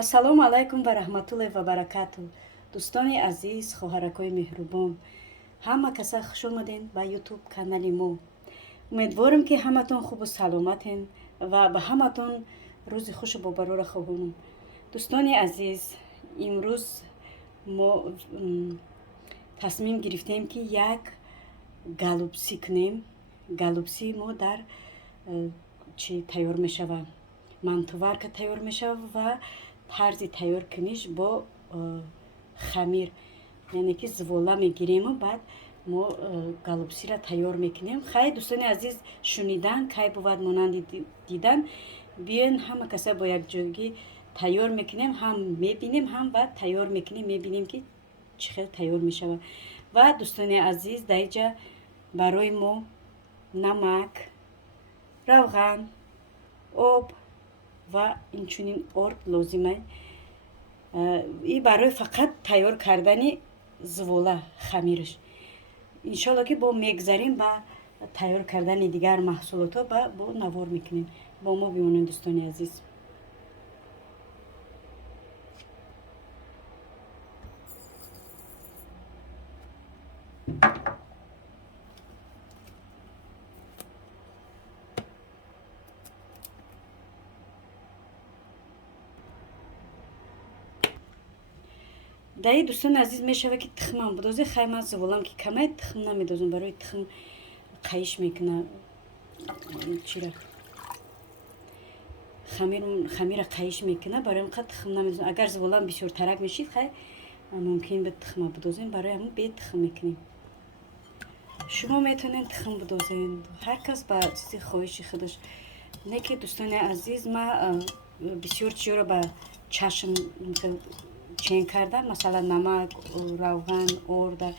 ассалому алайкум ва раҳматуллоҳи ва баракату. Дӯстони азиз, хоҳаракои меҳрубон, ҳама каса хуш омаден ба ютуб канали мо. Умедворим ки ҳаматон хубу саломатен ва ба ҳаматон рӯзи хушу бобарора хоҳонам. дӯстони азиз, имрӯз мо тасмим гирифтем ки як галупси кунем. Галупси мо дар чӣ тайёр мешавад, мантуварка тайёр мешавад ва тарзи тайёр куниш бо хамир, яъне ки звола мегирему, баъд мо галупсиро тайёр мекунем. хай дӯстони азиз, шунидан кай бувад монанди дидан. биён ҳама каса бо якҷоягӣ тайёр мекунем, ҳам мебинем, ҳам баъд тайёр мекунем, мебинем ки чӣ хел тайёр мешавад. ва дӯстони азиз, дар инҷа барои мо намак, равған, об ва инчунин орд лозимай. И барои фақат тайёр кардани звола хамираш. иншоалло ки бо мегзарем ба тайёр кардани дигар маҳсулотҳо, бо навор мекунем. бо мо бимонед дӯстони азиз. даи дӯстони азиз, мешавад ки тухмам бидозем. хай ман зволам ки камай тухм намедозам, барои тухм қаиш мекуна чира хамира қаиш мекуна, барои ин қад тухм намедозам. агар зволам бисёр тарак мешид, хай мумкин би тухма бидозем, барои ҳамин бе тухм мекунем. шумо метавонед тухм бидозед, ҳар кас ба чизи хоҳиши худаш. не ки дӯстони азиз, ма бисёр чизоро ба чашм чен кардам, масалан намак, равған, орда.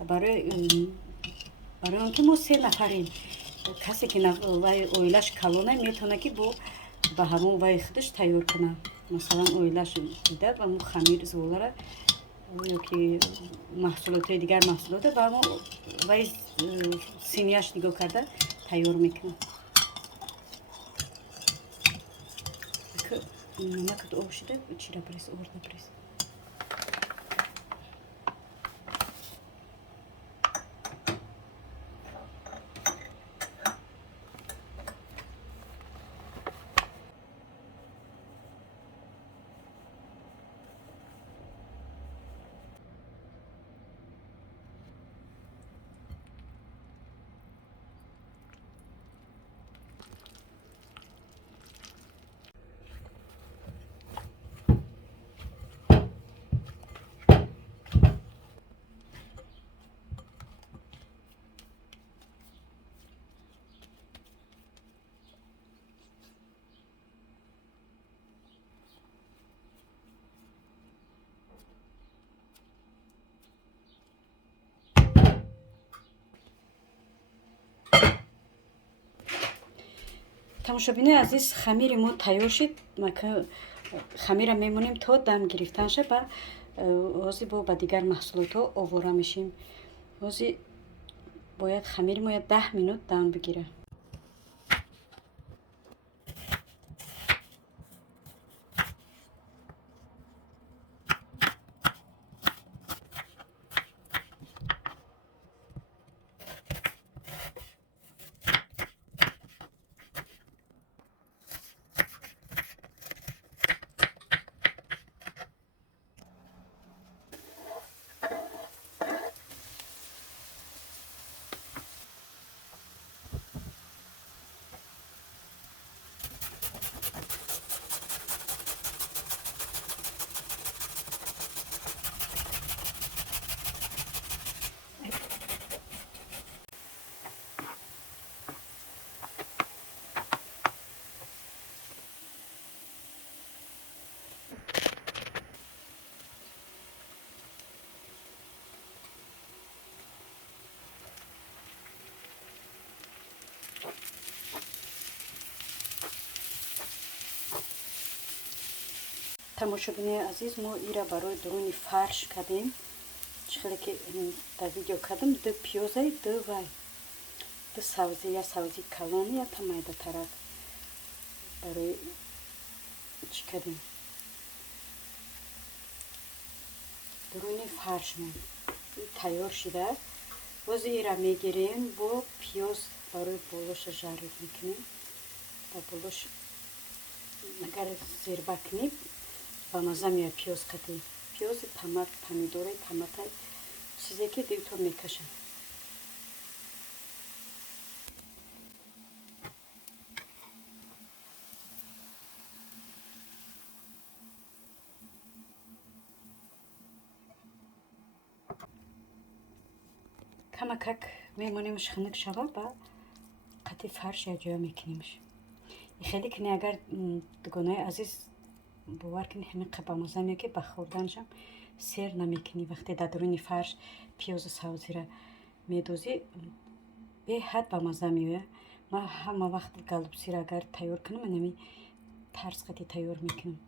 барои он ки мо 3 нафарем, касе ки вай оилаш калона метавонад ки ба ҳамон вай худаш тайёр куна. масалан оилаш дида ба мо хамир зволара ёки маҳсулотҳои дигар маҳсулота ба мо вай синияш нигоҳ карда тайёр мекуна. намакат об шуда чира прес, орда прес. тамошобинои азиз, хамири мо тайёр шид. хамира мемонем то дам гирифтан шад, ба ҳозир бо ба дигар маҳсулотҳо овора мешем. ҳозир бояд хамири мо 10 минут дам бигира. тамошобинои азиз, мо иро барои дуруни фарш кардем. чӣ хеле ки дар видео кардам, 2 пиёзаи 2 вай, 2 сабзи, я сабзи калон, я майда тарак барои чӣ кардем. дуруни фаршмон тайёр шуда. боз ира мегирем бо пиёз барои болоша жарид мекунем. ба болош агар зерба кунӣ ба мазза меояд. пиёз қатӣ пиёзи тамат помидори таматай чизе ки дилтон мекашад. камакак мемонемш хунук шава ба қатӣ фарш якҷоя мекунемш. хеле кунӣ агар дугонаи азиз бовар кунӣ ҳамиқа ба мазза меояд ки ба хӯрданашам сер намекунӣ. вақте дар дуруни фарш пиёзу сабзиро медозӣ беҳад ба мазза меояд. ман ҳама вақт галупсиро агар тайёр кунам инами тарз қатӣ тайёр мекунам.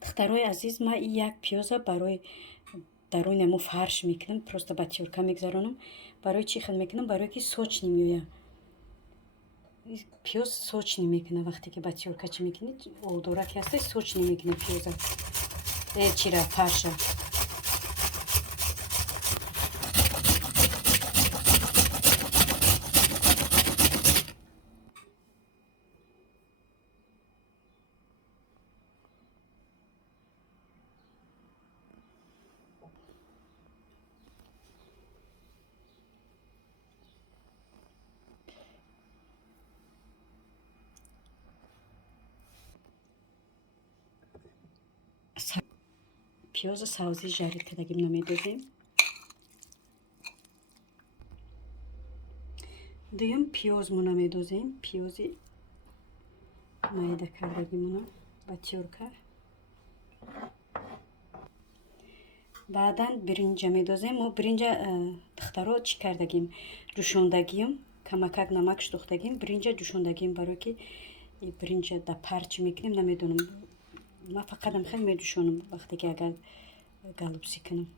духтарои азиз, ман ин як пиёза барои даруни аму фарш мекунам. просто ба тёрка мегзаронам. барои чӣ хел мекунам? барое ки соч намеояд. пиёз соч намекунад. вақте ки ба тёрка чӣ мекунӣ, олдора ки ҳастай соч намекунад пиёза чира фарша. пиёзу сабзӣ жарид кардагимро медозем. дуюм пиёзмона медозем. пиёзи майда кардагимона ба тёрка. баъдан биринҷа медозем. мо биринҷа духтаро чӣ кардагим? ҷӯшондагим, камакак намак шудохтагим, биринҷа ҷӯшондагим, барое ки биринҷа да пар чӣ мекунем намедонам. ман фақатам хеле медӯшонам вақте ки агар галупси кунам.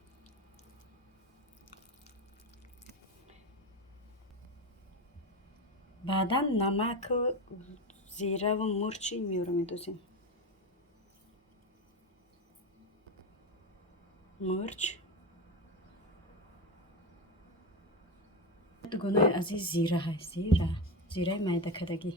баъдан намаку зираву мурчи меро медозем. мурч, дугонаи азиз зира ҳаст. зираи майдакардагӣ.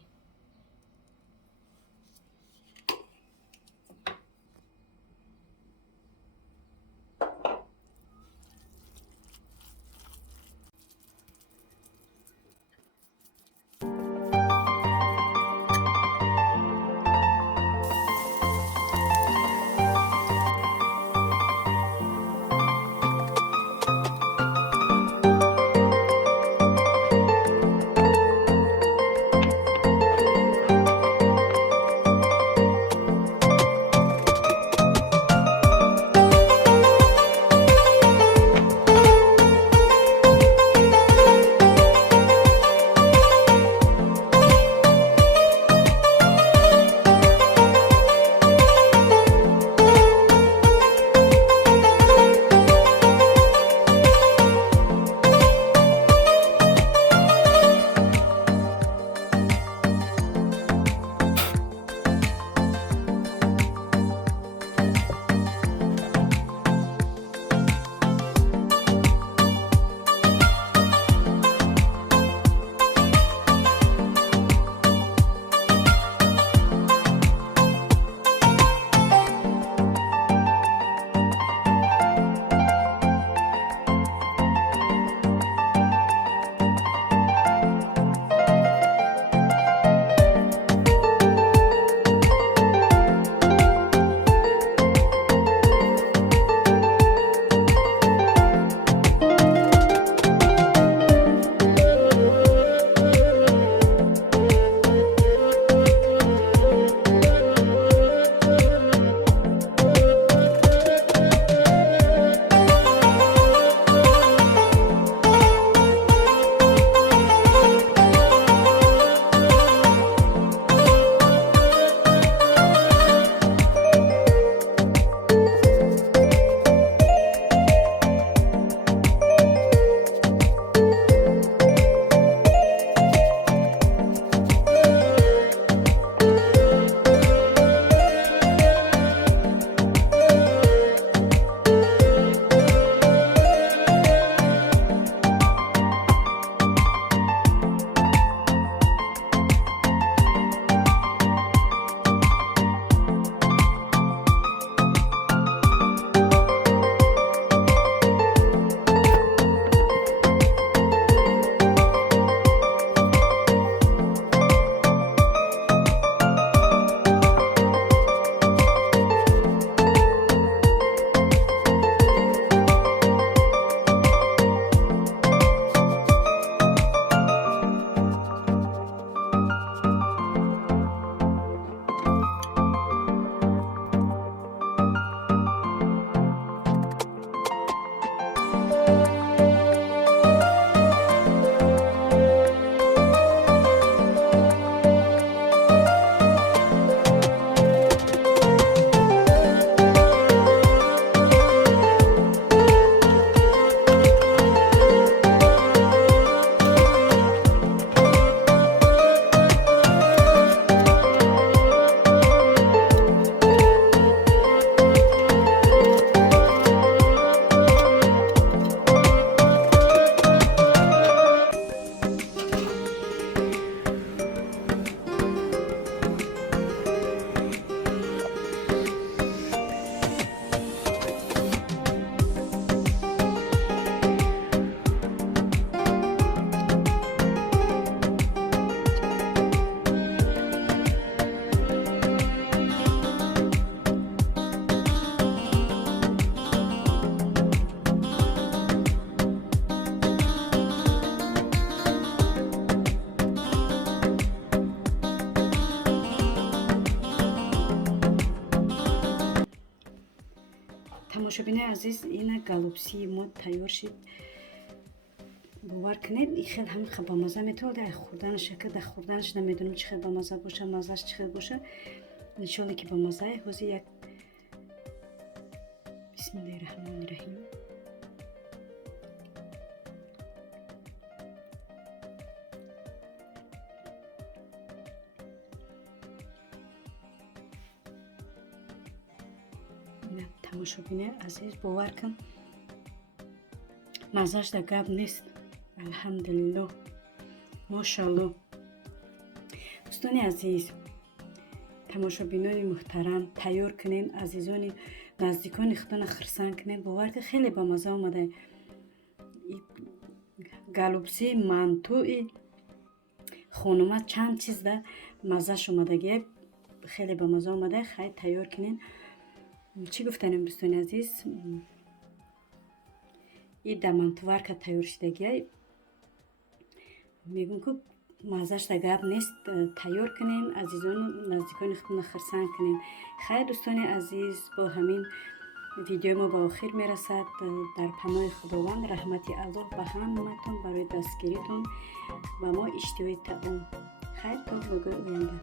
тамошобини азиз, ина галупси мо тайёр шид. бовар кунед ин хел ҳамин ха бамаза метаводи ай хӯрданаш яка да хӯрданаш намедонам чӣ хел бамаза боша, мазаш чӣ хел боша. иншоалло ки бамаза. ҳозир як бисмиллаҳирраҳмонирраҳим. тамошобини азиз, бовар кун мазашда гап нест. алҳамдулиллоҳ, мошаллоҳ. дӯстони азиз, тамошобинони муҳтарам, тайёр кунен, азизони наздикони худона хурсанд кунен. бовар кун хеле бамаза омада. галупси, мантуи хонума чанд чизда мазаш омадаги хеле бамаза омада. хай тайёр кунен. чӣ гуфтанем дӯстони азиз? и да мантуварка тайёр шудагия мегӯм ку мазашда гап нест. тайёр кунем, азизону наздикони худна хурсанд кунем. хайр дӯстони азиз, бо ҳамин видеои мо ба охир мерасад. дар паноҳи худованд, раҳмати аллоҳ ба ҳаматон барои дастгиритон. ба мо иштиёи таом. хайр то вӯгӯи оянда.